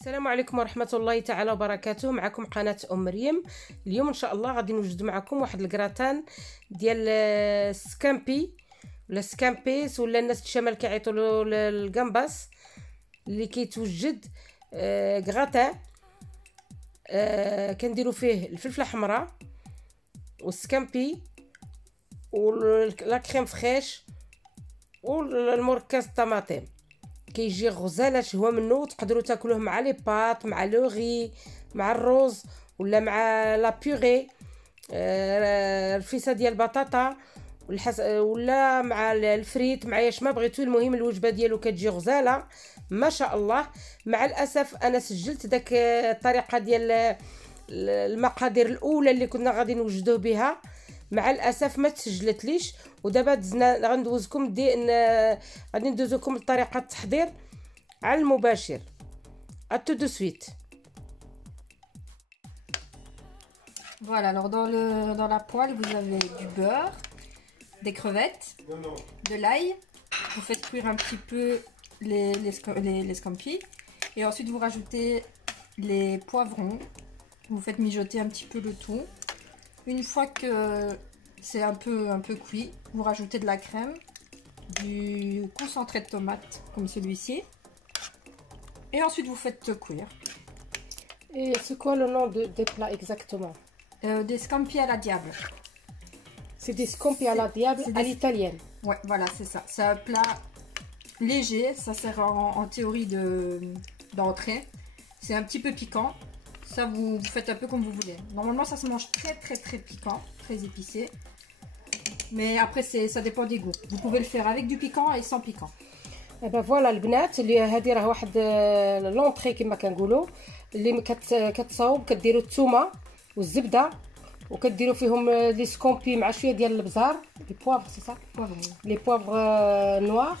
السلام عليكم ورحمة الله تعالى وبركاته. معكم قناة مريم. اليوم ان شاء الله غادي نوجد معكم واحد الكراتان ديال السكامبي ولا سكامبيس ولا الناس الشمال كيعيطوا له الكامباس اللي كيتوجد كراتان. كنديروا فيه الفلفله حمراء والسكامبي ولا كريم فريش والمركز الطماطم. كيجي غزاله شهوه منه، تقدروا تاكلوه مع لي بات، مع لو غي، مع الروز ولا مع لا بيغي، الفيسه ديال البطاطا ولا مع الفريت، مع اش ما بغيتو. المهم الوجبه ديالو كتجي غزاله ما شاء الله. مع الاسف انا سجلت داك الطريقه ديال المقادير الاولى اللي كنا غادي نوجدوه بها، مع الاسف ما تسجلتليش. ودابا دزنا غندوزكم غادي ندوزكم لطريقه التحضير على المباشر. اتو دو سويت. Voilà, alors dans la poêle, vous avez du beurre, des crevettes, de l'ail. Vous faites cuire un petit peu les scampis. Et ensuite, vous rajoutez les poivrons. Vous faites mijoter un petit peu le tout. Une fois que c'est un peu cuit, vous rajoutez de la crème, du concentré de tomate, comme celui-ci. Et ensuite, vous faites cuire. Et c'est quoi le nom des plats exactement? Des scampi à la diable. C'est des scampi à la diable à l'italienne. Ouais, voilà, c'est ça. C'est un plat léger. Ça sert en théorie d'entrée. C'est un petit peu piquant. Ça, vous faites un peu comme vous voulez. Normalement, ça se mange très piquant, très épicé. Mais après, ça dépend des goûts. Vous pouvez le faire avec du piquant et sans piquant. Et ben voilà البنات، اللي هذه راه واحد لونطري كما كنقولوا، اللي كتصاوب كديروا الثومه والزبده وكديروا فيهم لي سكومبي مع شويه ديال البزار، لي بوافغ سي صا، لي بوافغ نوار.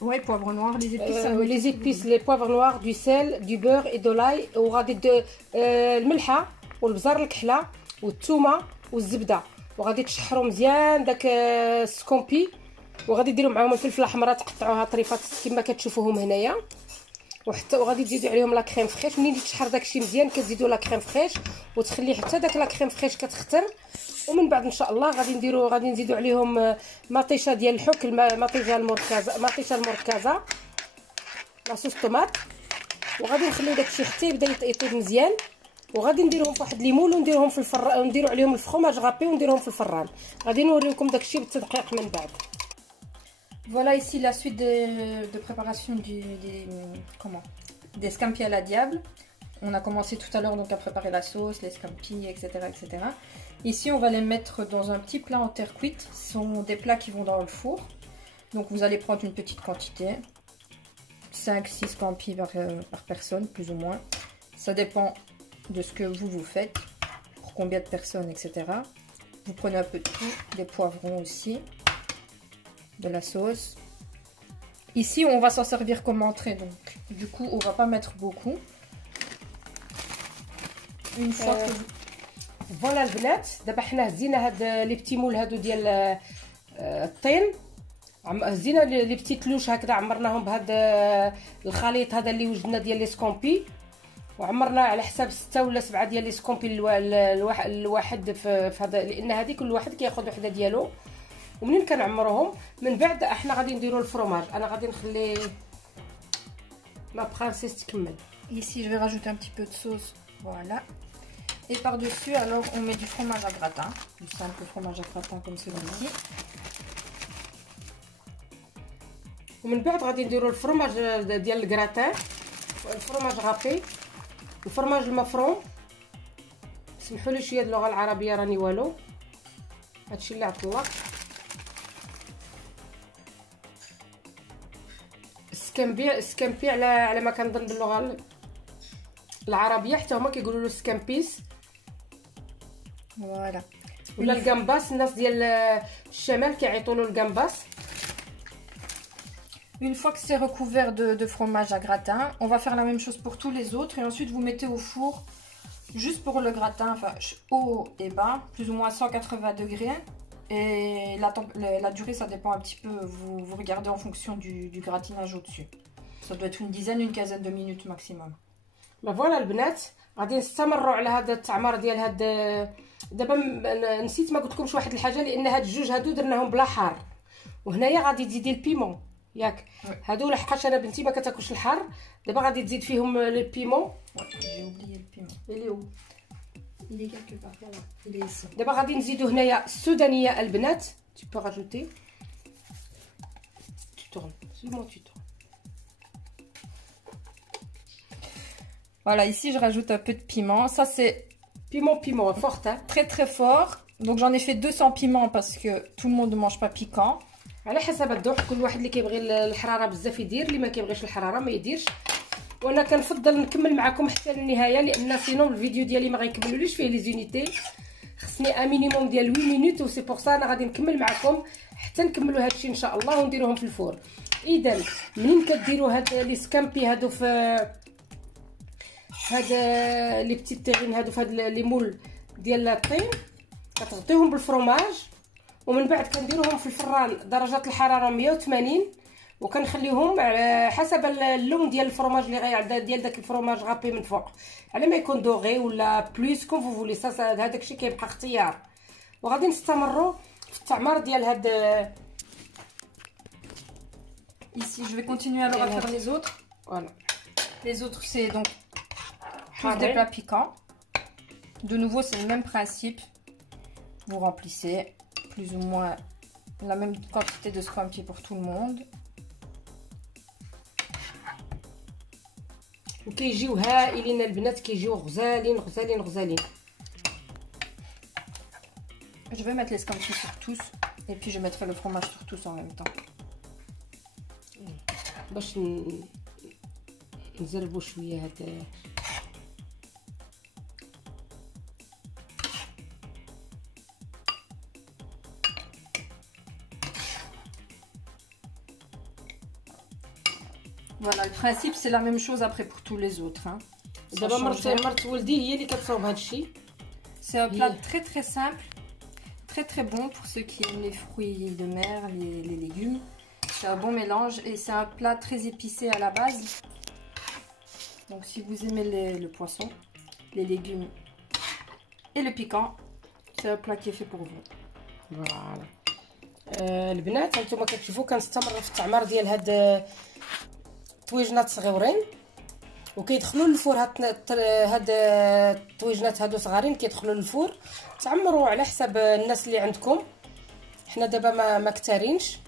Ouais, poivre noir, les épices. Les épices, les poivres noirs, du sel, du beurre et de l'ail. وغادي الملحه والبزار الكحله والثومه والزبده، وغادي تشحروا مزيان داك السكومبي، وغادي ديروا معاهم الفلفله الحمراء تقطعوها طريفات كما كتشوفوهم هنايا، وغادي تزيدوا عليهم لا كريم فريش. منين تشحر داكشي مزيان كتزيدوا لا كريم فريش وتخلي حتى داك لا كريم فريش كتختر. ومن بعد ان شاء الله غادي نزيدوا عليهم مطيشه ديال الحك، مطيشه المركزه لاصوص طوماط، وغادي نخليو داكشي حتى يبدا يطيب مزيان. وغادي نديرهم فواحد ليمول ونديرهم في الفران، ونديروا عليهم الفرماج غابي ونديرهم في الفران. غادي نوريكم داكشي بالتدقيق من بعد. Voilà ici la suite de préparation des scampi à la diable. On a commencé tout à l'heure donc à préparer la sauce, les scampi, etc., etc. Ici on va les mettre dans un petit plat en terre cuite. Ce sont des plats qui vont dans le four. Donc vous allez prendre une petite quantité, 5-6 scampi par personne plus ou moins. Ça dépend de ce que vous faites, pour combien de personnes, etc. Vous prenez un peu de tout, des poivrons aussi, de la sauce. Ici on va s'en servir comme entrée, donc du coup on va pas mettre beaucoup. Une fois que فوالا البنات، دابا حنا هزينا هاد لي بتي مول هادو ديال الطين، هزينا لي بتي تلوش هكذا، عمرناهم بهاد الخليط هذا اللي وجدنا ديال لي سكومبي، وعمرنا على حساب 6 ولا 7 ديال لي سكومبي الواحد في هذا، لان هذه كل واحد كياخذ وحده ديالو. ومنين كنعمروهم من بعد احنا غادي نديروا الفرماج. انا غادي نخلي ما برانسيس تكمل. Ici je vais rajouter un petit peu de sauce, voilà. Et par dessus alors on met du fromage à gratin, du simple fromage à gratin comme celui-ci. ومن بعد غادي نديروا الفرماج ديال الكراتان، الفرماج غابي، الفرماج المفروم. سمحوا لي شويه اللغه العربيه راني والو، هادشي اللي عطلق. السكامبي على ما كنظن باللغه العربيه حتى هما كيقولوا له سكامبيس. Voilà. ولا الكامباس، الناس ديال الشمال كيعيطوا له الكامباس. Une fois que c'est recouvert de fromage à gratin, on va faire la même chose pour tous les autres et ensuite vous mettez au four juste pour le gratin, enfin haut et bas, plus ou moins 180 degrés. Et la durée ça dépend un petit peu, vous regardez en fonction du gratinage au-dessus. Ça doit être une dizaine, une quinzaine de minutes maximum. فوالا البنات غادي نستمروا على هذا التعمار ديال هاد. دابا نسيت ما قلتلكمش واحد الحاجه، لان هاد الجوج هادو درناهم بلا حار، وهنايا غادي تزيدي البيمون ياك. هادو لحقاش انا بنتي ما كتاكلش الحار، دابا غادي تزيد فيهم لي بيمون. دابا غادي نزيدو هنايا السودانيه البنات. tu peux rajouter tu tournes seulement tu tournes. Voilà, ici je rajoute un peu de piment. Ça c'est piment fort, hein. Très très fort. Donc j'en ai fait 200 piments parce que tout le monde ne mange pas piquant. على حسب الذوق، كل واحد اللي كيبغي الحراره بزاف يدير، اللي ما كيبغيش الحراره ما يديرش. وانا كنفضل نكمل معكم حتى للنهايه، لان سينو الفيديو ديالي ما غيكملوليش فيه لي زونيتي. خصني ان مينيموم ديال 8 مينوت، و سي بور سا انا غادي نكمل معكم حتى نكملوا هادشي ان شاء الله ونديروهم في الفور. اذا منين كديروا هاد لي سكامبي هادو في هاد لي بتيت تيغين هادو في هاد لي مول ديال الطين، كتغطيوهم بالفرomage، ومن بعد كنديروهم في الفران درجه الحراره 180، وكنخليهم على حسب اللون ديال الفرomage اللي غيعدا ديال داك الفرomage غابي من فوق، على ما يكون دوغي ولا بلوس كون فو فولي. هذاك الشيء كيبقى اختيار. وغادي نستمروا في التعمار ديال هاد. Ici je vais continuer alors à faire les autres. Voilà. Les autres c'est donc plus des plats piquants. De nouveau c'est le même principe. Vous remplissez plus ou moins la même quantité de scampi pour tout le monde. وكيجيو هائلين البنات، كيجيو غزالين غزالين غزالين. Je vais mettre les scampi sur tous et puis je mettrai le fromage sur tous en même temps. باش نزربوا شويه هاد. Voilà, le principe c'est la même chose après pour tous les autres. Hein. دابا مرت ولدي هي اللي كتصاوب هادشي. C'est un plat très très simple, très très bon pour ceux qui aiment les fruits de mer, les légumes. C'est un bon mélange et c'est un plat très épicé à la base. Donc si vous aimez le poisson, les légumes et le piquant, c'est un plat qui est fait pour vous. Voilà. البنات هانتوما كتشوفوا كنستمر في التعمار ديال هاد الطويجنات صغيورين، وكيدخلوا للفور. هاد الطويجنات هادو صغارين كيدخلوا للفور. تعمروا على حسب الناس اللي عندكم. حنا دابا ما كتارينش.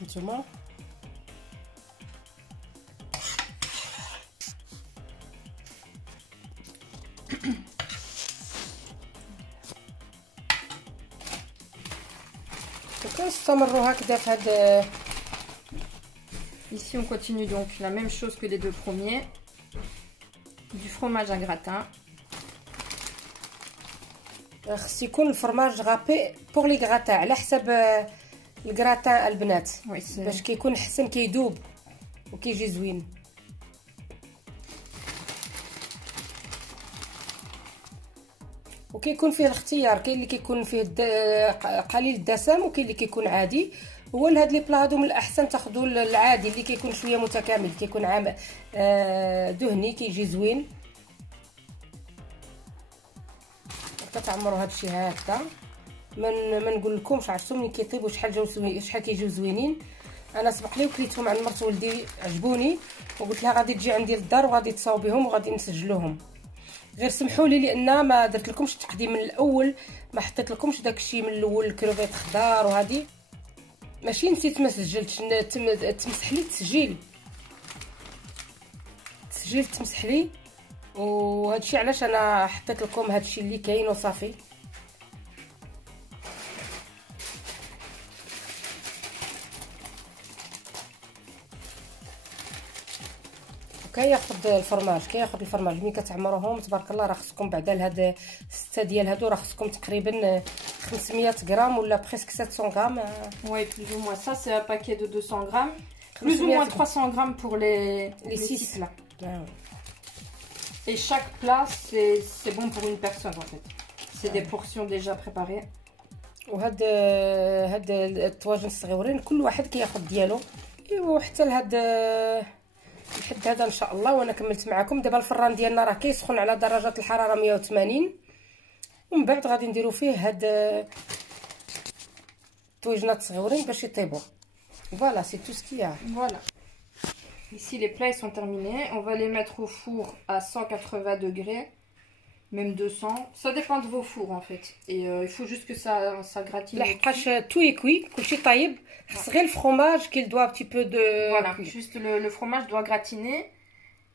هانتوما كنستمروا هكذا في هاد. Ici on continue donc la même chose que les deux premiers. Du fromage à gratin. خص يكون الفرماج غابي بور لي غراتان على حسب الكراتان البنات، باش كيكون حسن كيدوب وكيجي زوين. وكيكون فيه الاختيار، كاين اللي كيكون فيه قليل الدسم، وكاين اللي كيكون عادي. هو لهاد لي بلا هادو من الاحسن تاخذوا العادي اللي كيكون شويه متكامل، كيكون دهني كيجي زوين. كتعمروا هادشي هكذا. ما نقول لكمش عرفتوا ملي كيطيبوا شحال كيجيو زوينين. انا سبق لي وكليتهم عند مرت ولدي عجبوني، وقلت لها غادي تجي عندي للدار وغادي تصاوبيهم وغادي نسجلوهم. غير سمحوا لي لان ما درت لكمش التقديم من الاول، ما حطيت لكمش داكشي من الاول. الكروفيت خضار وهذه ماشي نسيت ما سجلتش. تمسح لي التسجيل تمسح لي، وهادشي علاش انا حطيت لكم هادشي اللي كاين وصافي. كياخذ الفرماج ملي كتعمروهم تبارك الله. راه خصكم بعدا لهاد 6 ديال هادو راه خصكم تقريبا 500 غرام ولا بريسك 700 غرام. Oui, plus ou moins. Ça c'est un paquet de 200 grammes. Plus ou moins 300 grammes pour les 6 là. Et chaque plat c'est bon pour une personne en fait. C'est des portions déjà préparées. وهاد الطواجن الصغيورين كل واحد كياخذ ديالو، ايوا حتى لهاد الحد هذا ان شاء الله. وانا كملت معكم. دابا الفران ديالنا راه كيسخن على درجه الحراره 180، ومن بعد غادي نديرو فيه هاد الطويجنات صغيورين باش يطيبوا. فوالا سي تو سكي. Voilà. Ici les plats ils sont terminés. On va les mettre au four à 180 degrés, même 200. Ça dépend de vos fours en fait. Et il faut juste que ça gratine. لحقاش تو يكوي كلشي طايب، خص غير الفرomage qu'il doit un petit peu de. Voilà, juste le fromage doit gratiner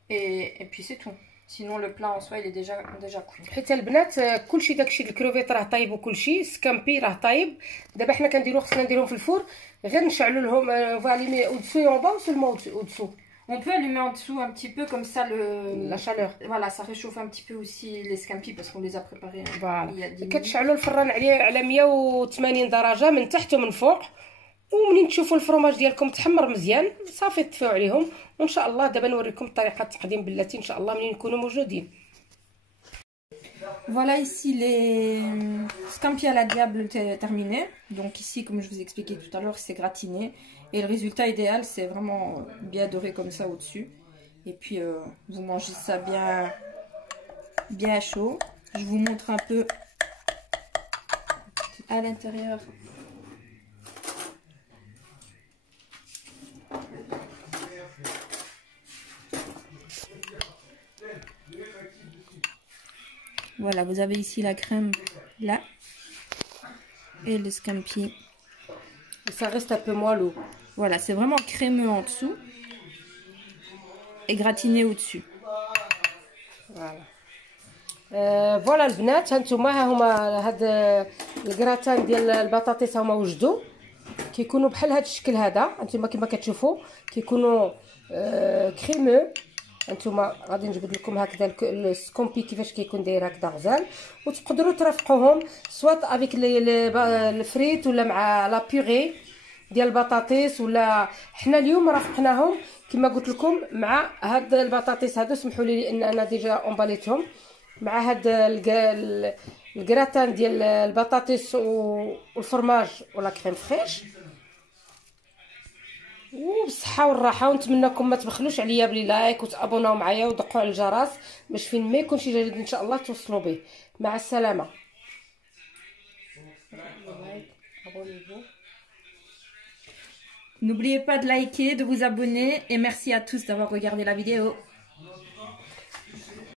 et puis c'est tout. Sinon le plat en soi il est déjà cuit. حيت البنات كلشي داكشي الكروفيت راه طايب وكلشي سكامبي راه طايب. دابا حنا كنديرو خصنا نديروهم في الفور، غير نشعلوا لهم فاليمي au-dessus et en bas ou seulement au-dessous. On peut allumer en dessous un petit peu comme ça la chaleur. Voilà, ça réchauffe un petit peu aussi les scampi parce qu'on les a préparés. Voilà. كتشعلوا الفران على 180 درجه من تحت ومن فوق، ومنين تشوفوا الفرماج ديالكم تحمر مزيان صافي طفيو عليهم. وان شاء الله دابا نوريكم طريقه التقديم بلاتي ان شاء الله منين نكونوا موجودين. Voilà ici les scampi à la diable terminés. Donc ici, comme je vous ai expliqué tout à l'heure, c'est gratiné. Et le résultat idéal, c'est vraiment bien doré comme ça au-dessus. Et puis vous mangez ça bien chaud. Je vous montre un peu à l'intérieur. Voilà, vous avez ici la crème là et le scampi. Ça reste un peu moelleux. Voilà, c'est vraiment crémeux en dessous et gratiné au-dessus. Voilà. فوالا البنات هانتوما ها هما هاد الكراتان ديال البطاطس هما وجدوا كيكونوا بحال هاد الشكل هذا. هانتوما كما كتشوفوا كيكونوا كريمو. هانتوما غادي نجبد لكم هكذا السكومبي كيفاش كيكون داير هكذا غزال، وتقدروا ترافقوهم سواط افيك الفريت ولا مع لا بيغي ديال البطاطس. ولا حنا اليوم رافقناهم كما قلت لكم مع هاد البطاطس هادو. سمحوا لي لان انا ديجا اونباليتهم مع هاد الكراتان ديال البطاطس والفرماج ولا كريم فريش. وبالصحه والراحه، ونتمنىكم ما تبخلوش عليا بلي لايك وتابوناو معايا ودقوا على الجرس باش فين ما يكون شي جديد ان شاء الله توصلوا به. مع السلامه. N'oubliez pas de liker, de vous abonner et merci à tous d'avoir regardé la vidéo.